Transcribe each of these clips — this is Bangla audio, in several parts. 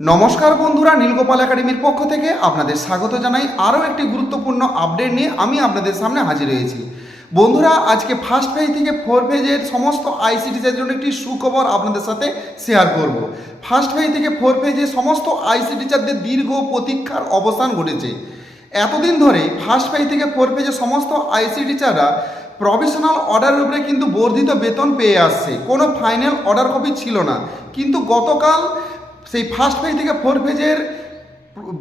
নমস্কার বন্ধুরা, নীলগোপাল একাডেমির পক্ষ থেকে আপনাদের স্বাগত জানাই আরও একটি গুরুত্বপূর্ণ আপডেট নিয়ে আমি আপনাদের সামনে হাজির হয়েছি। বন্ধুরা, আজকে ফার্স্ট পেজ থেকে ফোর পেজের সমস্ত আইসিটিসের জন্য একটি সুখবর আপনাদের সাথে শেয়ার করব। ফার্স্ট পেজ থেকে ফোর পেজে সমস্ত আইসি টিচারদের দীর্ঘ প্রতীক্ষার অবসান ঘটেছে। এতদিন ধরে ফার্স্ট পেজ থেকে ফোর পেজে সমস্ত আইসি টিচাররা প্রফেশনাল অর্ডারের উপরে কিন্তু বর্ধিত বেতন পেয়ে আসছে। কোনো ফাইনাল অর্ডার কপি ছিল না। কিন্তু গতকাল সেই ফার্স্ট পেজ থেকে ফোর পেজের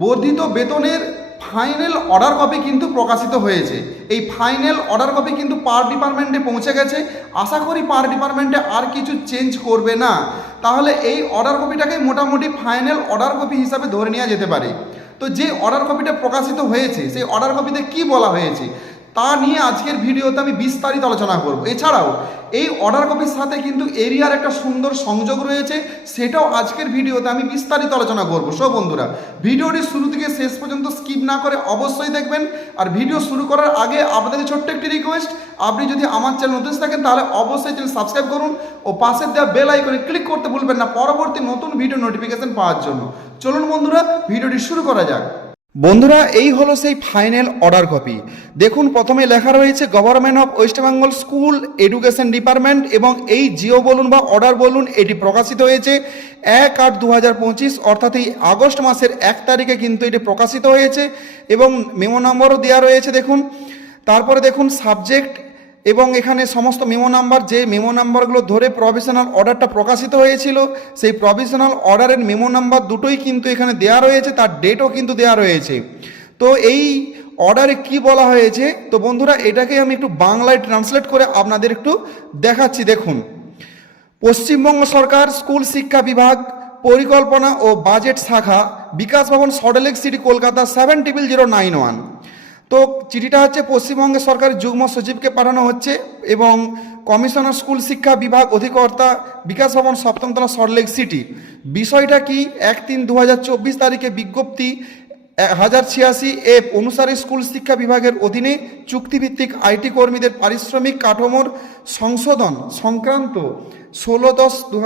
বর্ধিত বেতনের ফাইনাল অর্ডার কপি কিন্তু প্রকাশিত হয়েছে। এই ফাইনাল অর্ডার কপি কিন্তু পার ডিপার্টমেন্টে পৌঁছে গেছে। আশা করি পার ডিপার্টমেন্টে আর কিছু চেঞ্জ করবে না। তাহলে এই অর্ডার কপিটাকে মোটামুটি ফাইনাল অর্ডার কপি হিসাবে ধরে নেওয়া যেতে পারে। তো যে অর্ডার কপিটা প্রকাশিত হয়েছে, সেই অর্ডার কপিতে কি বলা হয়েছে? তা নিয়ে আজকের ভিডিওতে আমি বিস্তারিত আলোচনা করব। এছাড়াও, এই অর্ডার কপির সাথে কিন্তু এরিয়ার একটা সুন্দর সংযোগ রয়েছে, সেটাও আজকের ভিডিওতে আমি বিস্তারিত আলোচনা করব। সব বন্ধুরা, ভিডিওটি শুরু থেকে শেষ পর্যন্ত স্কিপ না করে অবশ্যই দেখবেন। আর ভিডিও শুরু করার আগে আপনাদের ছোট্ট একটি রিকোয়েস্ট আপনি যদি আমার চ্যানেল নতুন থাকেন, তাহলে অবশ্যই চ্যানেল সাবস্ক্রাইব করুন ও পাশের দেওয়া বেল আইকনে ক্লিক করতে ভুলবেন না পরবর্তী নতুন ভিডিও নোটিফিকেশন পাওয়ার জন্য। চলুন বন্ধুরা, ভিডিওটি শুরু করা যাক। বন্ধুরা, এই হলো সেই ফাইনাল অর্ডার কপি দেখুন, প্রথমে লেখা রয়েছে government of West Bengal school education department এবং এই জিও বলুন বা অর্ডার বলুন, এটি প্রকাশিত হয়েছে এক আট দু হাজার পঁচিশ, অর্থাৎ এই আগস্ট মাসের এক তারিখে কিন্তু এটি প্রকাশিত হয়েছে এবং মেমো নম্বরও দেওয়া রয়েছে, দেখুন। তারপরে দেখুন সাবজেক্ট এবং এখানে সমস্ত মেমো নাম্বার, যে মেমো নাম্বারগুলো ধরে প্রভিশনাল অর্ডারটা প্রকাশিত হয়েছিল, সেই প্রভিশনাল অর্ডারের মেমো নাম্বার দুটোই কিন্তু এখানে দেওয়া রয়েছে, তার ডেটও কিন্তু দেওয়া রয়েছে। তো এই অর্ডারে কি বলা হয়েছে? তো বন্ধুরা, এটাকে আমি একটু বাংলায় ট্রান্সলেট করে আপনাদের একটু দেখাচ্ছি, দেখুন। পশ্চিমবঙ্গ সরকার, স্কুল শিক্ষা বিভাগ, পরিকল্পনা ও বাজেট শাখা, Bikash Bhavan Salt Lake city, Kolkata seven টিপিল zero nine one তো চিঠিটা হচ্ছে পশ্চিমবঙ্গের সরকারের যুগ্ম সচিবকে পাঠানো হচ্ছে এবং কমিশনার স্কুল শিক্ষা বিভাগ অধিকর্তা বিকাশ ভবন সপ্তমতলা সল্টলেক সিটি। বিষয়টা কি? এক তিন দু তারিখে বিজ্ঞপ্তি হাজার ছিয়াশি এফ অনুসারে স্কুল শিক্ষা বিভাগের অধীনে চুক্তিভিত্তিক আইটি কর্মীদের পারিশ্রমিক কাঠামোর সংশোধন সংক্রান্ত ষোলো দশ দু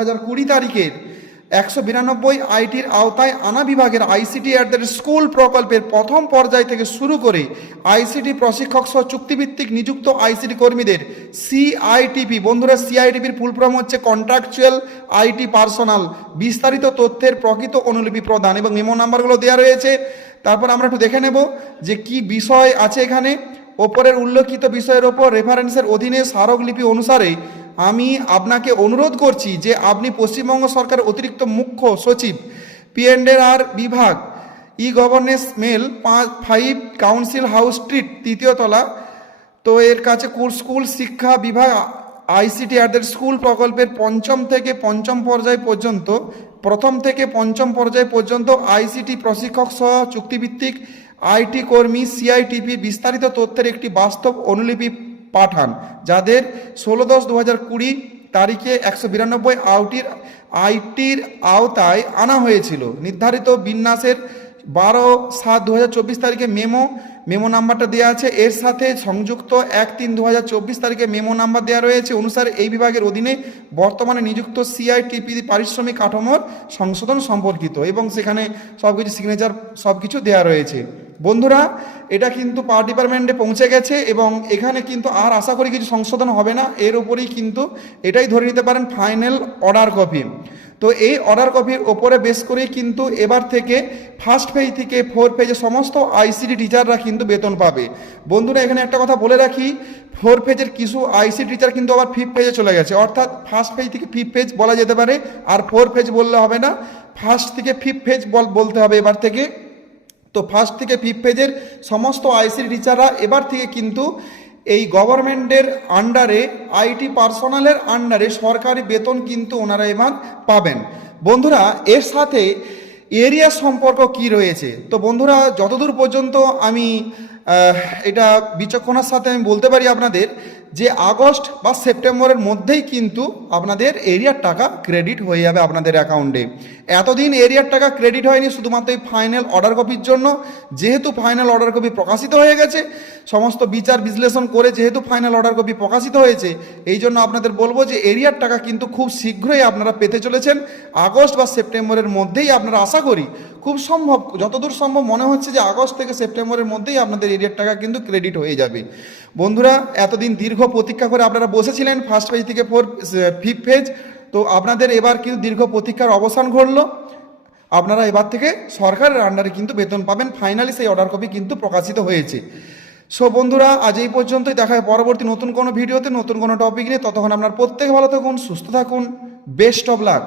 তারিখের একশো বিরানব্বই আইটির আওতায় আনা বিভাগের আইসিটি অ্যাট দ্য স্কুল প্রকল্পের প্রথম পর্যায় থেকে শুরু করে আইসিটি প্রশিক্ষক সহ চুক্তিভিত্তিক নিযুক্ত আইসিটি কর্মীদের সিআইটিপি। বন্ধুরা, সিআইটিপির ফুল ফর্ম হচ্ছে কন্ট্রাকচুয়াল আইটি পার্সোনাল বিস্তারিত তথ্যের প্রকৃত অনুলিপি প্রদান এবং মেমো নাম্বারগুলো দেওয়া রয়েছে। তারপর আমরা একটু দেখে নেব যে কি বিষয় আছে এখানে। ওপরের উল্লেখিত বিষয়ের ওপর রেফারেন্সের অধীনে স্মারকলিপি অনুসারে আমি আপনাকে অনুরোধ করছি যে আপনি পশ্চিমবঙ্গ সরকারের অতিরিক্ত মুখ্য সচিব পিএনডের বিভাগ ই গভর্নেন্স মেল পাঁচ ফাইভ কাউন্সিল হাউস স্ট্রিট তৃতীয় তলা, তো এর কাছে স্কুল, শিক্ষা বিভাগ আইসিটি অ্যাট স্কুল প্রকল্পের পঞ্চম থেকে পঞ্চম পর্যায় পর্যন্ত, প্রথম থেকে পঞ্চম পর্যায় পর্যন্ত আইসিটি প্রশিক্ষক সহ চুক্তিভিত্তিক আইটি কর্মী সিআইটিপি বিস্তারিত তথ্যের একটি বাস্তব অনুলিপি পাঠান, যাদের ষোলো দশ দু হাজার কুড়ি তারিখে একশো বিরানব্বই আউটির, আইটির আওতায় আনা হয়েছিল। নির্ধারিত বিন্যাসের বারো সাত দু হাজার চব্বিশ তারিখে মেমো মেমো নাম্বারটা দেওয়া আছে। এর সাথে সংযুক্ত এক তিন দু হাজার চব্বিশ তারিখে মেমো নাম্বার দেওয়া রয়েছে। অনুসারে এই বিভাগের অধীনে বর্তমানে নিযুক্ত সিআইটিপি পারিশ্রমিক কাঠামোর সংশোধন সম্পর্কিত এবং সেখানে সব কিছু সিগনেচার সব কিছু দেওয়া রয়েছে। বন্ধুরা, এটা কিন্তু পাওয়ার ডিপার্টমেন্টে পৌঁছে গেছে এবং এখানে কিন্তু আর আশা করি কিছু সংশোধন হবে না। এর উপরেই কিন্তু এটাই ধরে নিতে পারেন ফাইনাল অর্ডার কপি তো এই অর্ডার কপির ওপরে বেস করেই কিন্তু এবার থেকে ফার্স্ট পেজ থেকে ফোর পেজে সমস্ত আইসিডি টিচাররা কিন্তু বেতন পাবে। বন্ধুরা, এখানে একটা কথা বলে রাখি ফোর পেজের কিছু আইসি টিচার কিন্তু আবার ফিফ পেজে চলে গেছে। অর্থাৎ ফার্স্ট পেজ থেকে ফিফ পেজ বলা যেতে পারে, আর ফোর পেজ বললে হবে না ফার্স্ট থেকে ফিফ পেজ বল বলতে হবে এবার থেকে। তো ফার্স্ট থেকে ফিফ পেজের সমস্ত আইসির টিচাররা এবার থেকে কিন্তু এই গভর্নমেন্টের আন্ডারে আইটি পার্সোনালের আন্ডারে সরকারি বেতন কিন্তু ওনারা এবার পাবেন। বন্ধুরা, এর সাথে এরিয়া সম্পর্ক কি রয়েছে? তো বন্ধুরা, যতদূর পর্যন্ত আমি এটা বিচক্ষণার সাথে আমি বলতে পারি আপনাদের যে আগস্ট বা সেপ্টেম্বরের মধ্যেই কিন্তু আপনাদের এরিয়ার টাকা ক্রেডিট হয়ে যাবে আপনাদের অ্যাকাউন্টে। এতদিন এরিয়ার টাকা ক্রেডিট হয়নি শুধুমাত্র এই ফাইনাল অর্ডার কপির জন্য, যেহেতু ফাইনাল অর্ডার কপি প্রকাশিত হয়ে গেছে, সমস্ত বিচার বিশ্লেষণ করে যেহেতু ফাইনাল অর্ডার কপি প্রকাশিত হয়েছে, এই জন্য আপনাদের বলব যে এরিয়ার টাকা কিন্তু খুব শীঘ্রই আপনারা পেতে চলেছেন। আগস্ট বা সেপ্টেম্বরের মধ্যেই আপনারা আশা করি খুব সম্ভব, যতদূর সম্ভব মনে হচ্ছে যে আগস্ট থেকে সেপ্টেম্বরের মধ্যেই আপনাদের এরিয়ার টাকা কিন্তু ক্রেডিট হয়ে যাবে। বন্ধুরা, এতদিন দীর্ঘ প্রতীক্ষা করে আপনারা বসেছিলেন ফার্স্ট পেজ থেকে ফোর ফিফথ পেজ তো আপনাদের এবার কিন্তু দীর্ঘ প্রতীক্ষার অবসান ঘটলো। আপনারা এবার থেকে সরকারের আন্ডারে কিন্তু বেতন পাবেন। ফাইনালি সেই অর্ডার কপি কিন্তু প্রকাশিত হয়েছে। সো বন্ধুরা, আজ এই পর্যন্তই। দেখা হয় পরবর্তী নতুন কোনো ভিডিওতে, নতুন কোনো টপিক নিয়ে। ততক্ষণ আপনার প্রত্যেকে ভালো থাকুন, সুস্থ থাকুন। Best of luck